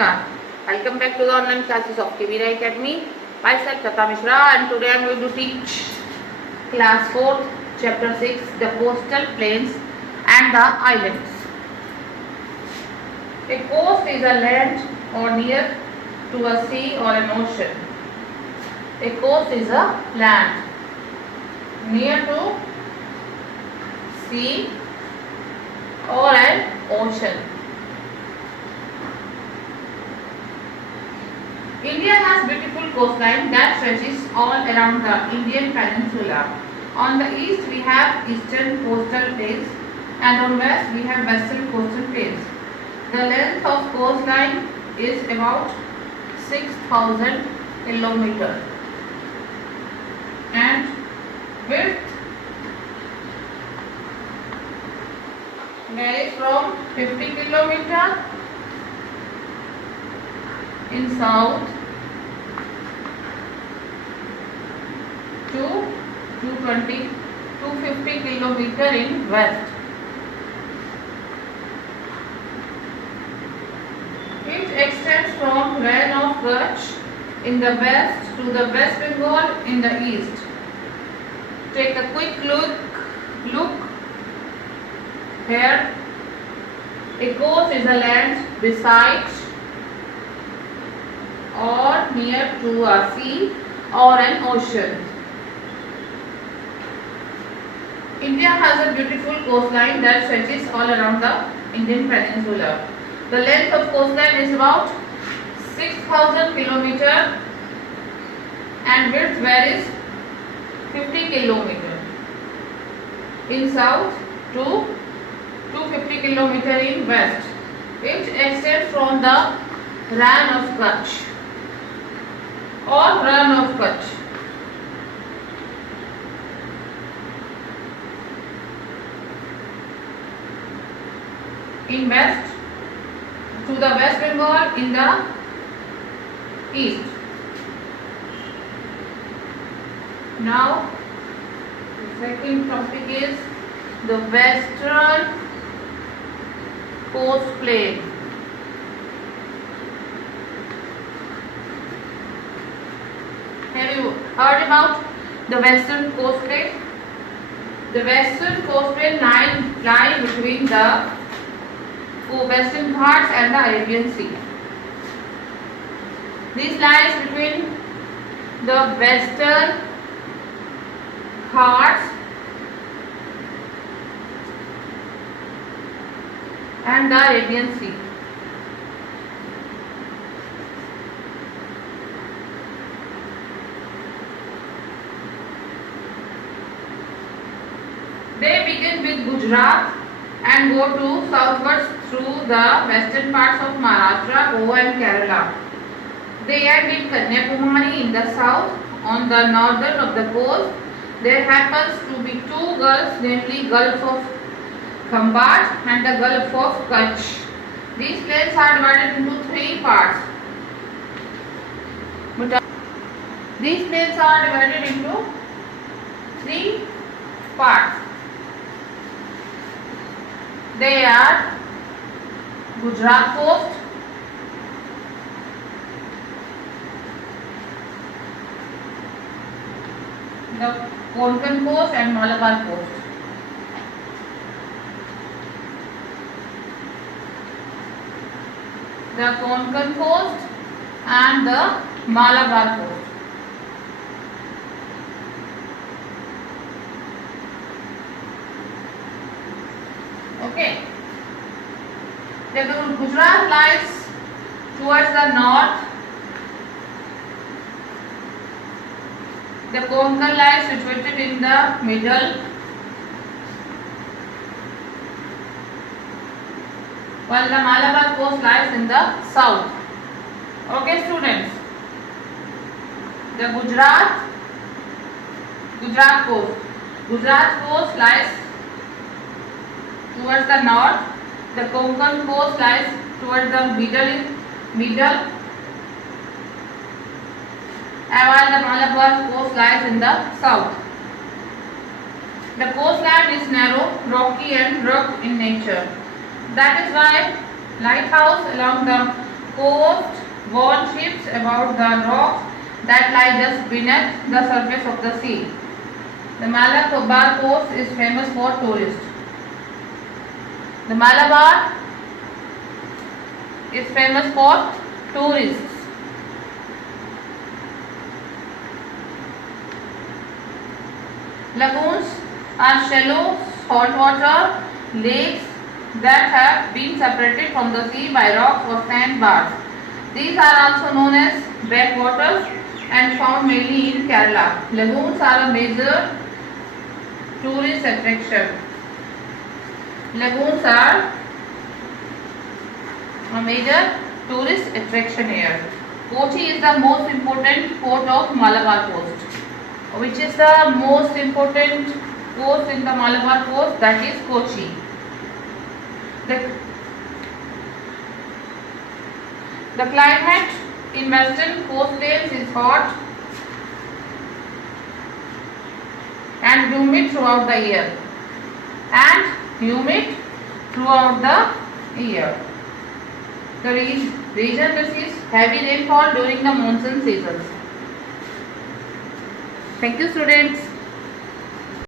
Welcome back to the online classes of Kivira Academy. Myself Tata Mishra, and today I am going to teach class 4th chapter 6, the coastal plains and the islands. A coast is a land or near to a sea or an ocean. A coast is a land near to sea or an ocean. India has beautiful coastline that stretches all around the Indian peninsula. On the east we have eastern coastal plains and on west we have western coastal plains. The length of coastline is about 6,000 kilometers and width varies from 50 kilometers in south to 250 kilometer in west. It extends from Rann of Kutch in the west to the West Bengal in the east. Take a quick look here. A coast is a land beside or near to a sea or an ocean. India has a beautiful coastline that stretches all around the Indian peninsula. The length of coastline is about 6,000 kilometers and width varies 50 kilometers in south to 250 kilometers in west. It extends from the Rann of Kutch or Rann of Kutch. In west to the West Bengal in the east. Now the second topic is the western coast plain. Have you heard about the western coast plain? The western coast plain lie between the Western Ghats and the Arabian Sea. This lies between the Western Ghats and the Arabian Sea. They begin with Gujarat and go to southwards through the western parts of Maharashtra, Goa and Kerala. They end in Kanyakumari in the south. On the northern of the coast, there happens to be two gulfs, namely Gulf of Khambat and the Gulf of Kutch. These plains are divided into three parts. These plains are divided into three parts. They are Gujarat coast, the Konkan coast and Malabar coast. The Konkan coast and the Malabar coast. Okay. The Gujarat lies towards the north. The Konkan lies situated in the middle, while the Malabar coast lies in the south. Okay, students. The Gujarat coast lies towards the north. The Konkan coast lies towards the middle, while the Malabar coast lies in the south. The coastline is narrow, rocky and rugged in nature. That is why lighthouse along the coast warships about the rocks that lie just beneath the surface of the sea. The Malabar coast is famous for tourists. The Malabar is famous for tourists. Lagoons are shallow saltwater lakes that have been separated from the sea by rocks or sandbars. These are also known as backwaters and found mainly in Kerala. Lagoons are a major tourist attraction. Lagoons are a major tourist attraction here. Kochi is the most important port of Malabar coast. Which is the most important coast in the Malabar coast? That is Kochi. The climate in western coastlines is hot and humid throughout the year. The region receives heavy rainfall during the monsoon seasons. Thank you, students.